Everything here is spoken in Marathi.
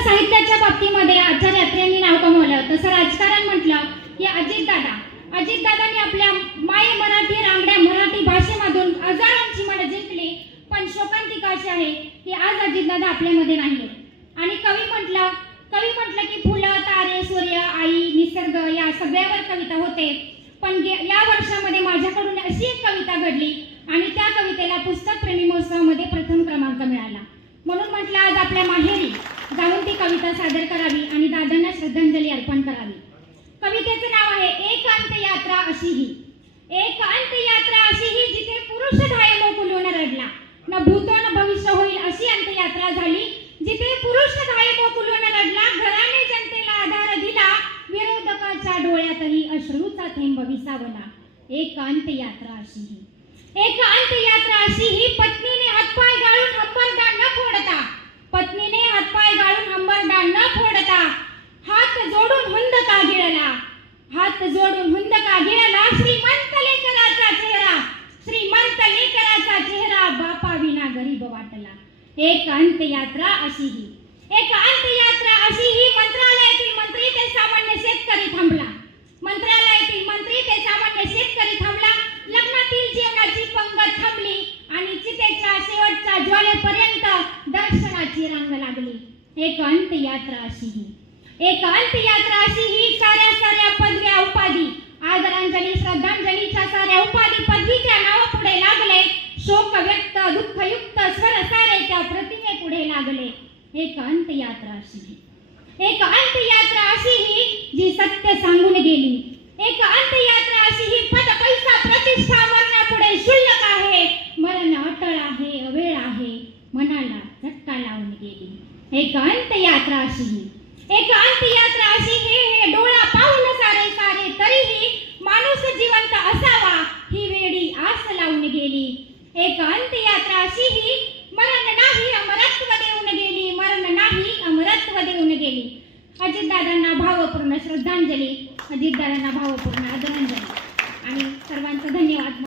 जसं साहित्याच्या बाबतीमध्ये आचार्य अत्रेंनी नाव कमवलं, तसं राजकारण म्हटलं की अजितदादांनी आपल्या माय मराठी रांगड्या मराठी भाषेमधून हजारांची मनं जिंकली. पण शोकांतिका अशी आहे की आज अजितदादा आपल्यामध्ये नाही. आणि कवी म्हटलं की फुलं, तारे, सूर्य, आई, निसर्ग या सगळ्यावर कविता होते. पण या वर्षामध्ये माझ्याकडून अशी एक कविता घडली आणि त्या कवितेला पुस्तक प्रेमी महोत्सवामध्ये प्रथम क्रमांक मिळाला. म्हणून म्हटलं आज आपल्या माहेरी जाऊन ती कविता सादर करावी आणि दादांना श्रद्धांजली अर्पण करावी. कवितेचं नाव आहे एक अंत्ययात्रा अशीही. एक अंत्ययात्रा अशीही जिथे पुरुष धाय मोकुलून रडला, न भूतो न भविष्य होईल अशी अंत्ययात्रा झाली जिथे पुरुष धाय मोकुलून रडला. घराने जनतेला आधार दिला, विरोधकाच्या डोळ्यातही अश्रूचा थेंब विसावला. एक अंत्ययात्रा अशीही. एक अंत्ययात्रा अशीही. पत्नीने हातपाय गाळून हंबरडा न फोडता, पत्नीने हातपाय गाळून हंबरडा न फोडता हात जोडून हुंद का गिळला, हात जोडून हुंद का गिळला. श्रीमंत लेकराचा चेहरा, श्रीमंत लेकराचा चेहरा बापा विना गरीब वाटला. एक अंत्ययात्रा अशीही. एक अंत्ययात्रा अशीही. मंत्रालयातील मंत्री ते सामान्य शेतकरी थांबला, मंत्रालयातील मंत्री ते सामान्य शेतकरी थांबला. लग्नातील जेवणाची पंगत थांबली आणि चितेच्या शेवटच्या ज्वालेपर्यंत दर्शनाची रांग लागली. एक अंत्ययात्रा अशीही. एक अंत्ययात्रा अशीही. साऱ्या पदव्या उपाधी, आदरांजली श्रद्धांजलीच्या साऱ्या उपाधी पदवी त्या नावापुढे लागले. शोक व्यक्त दुःखयुक्त स्वर सारे त्या प्रतिमे पुढे लागले. एक अंत्ययात्रा अशीही. एक अंत्ययात्रा अशीही जी सत्य सांगून गेली. एक अंत्ययात्रा अशीही. पद पैसा प्रतिष्ठा मरणापुढे शुल्लक आहे, मरण अटळ आहे, अवेळ आहे, मनाला झटका लावून गेली. एक अंत्ययात्रा अशीही. एक अंत्ययात्रा अशीही. हे डोळा पाहून सारे तरीही माणूस जिवंत असावा ही वेडी आस लावून गेली. एक अंत्ययात्रा अशीही. मरण नाही अमरत्व देऊन गेली, मरण नाही अमरत्व देऊन गेली. अजितदादांना भावपूर्ण श्रद्धांजली, अजितदादांना भावपूर्ण आदरांजली आणि सर्वांचं धन्यवाद.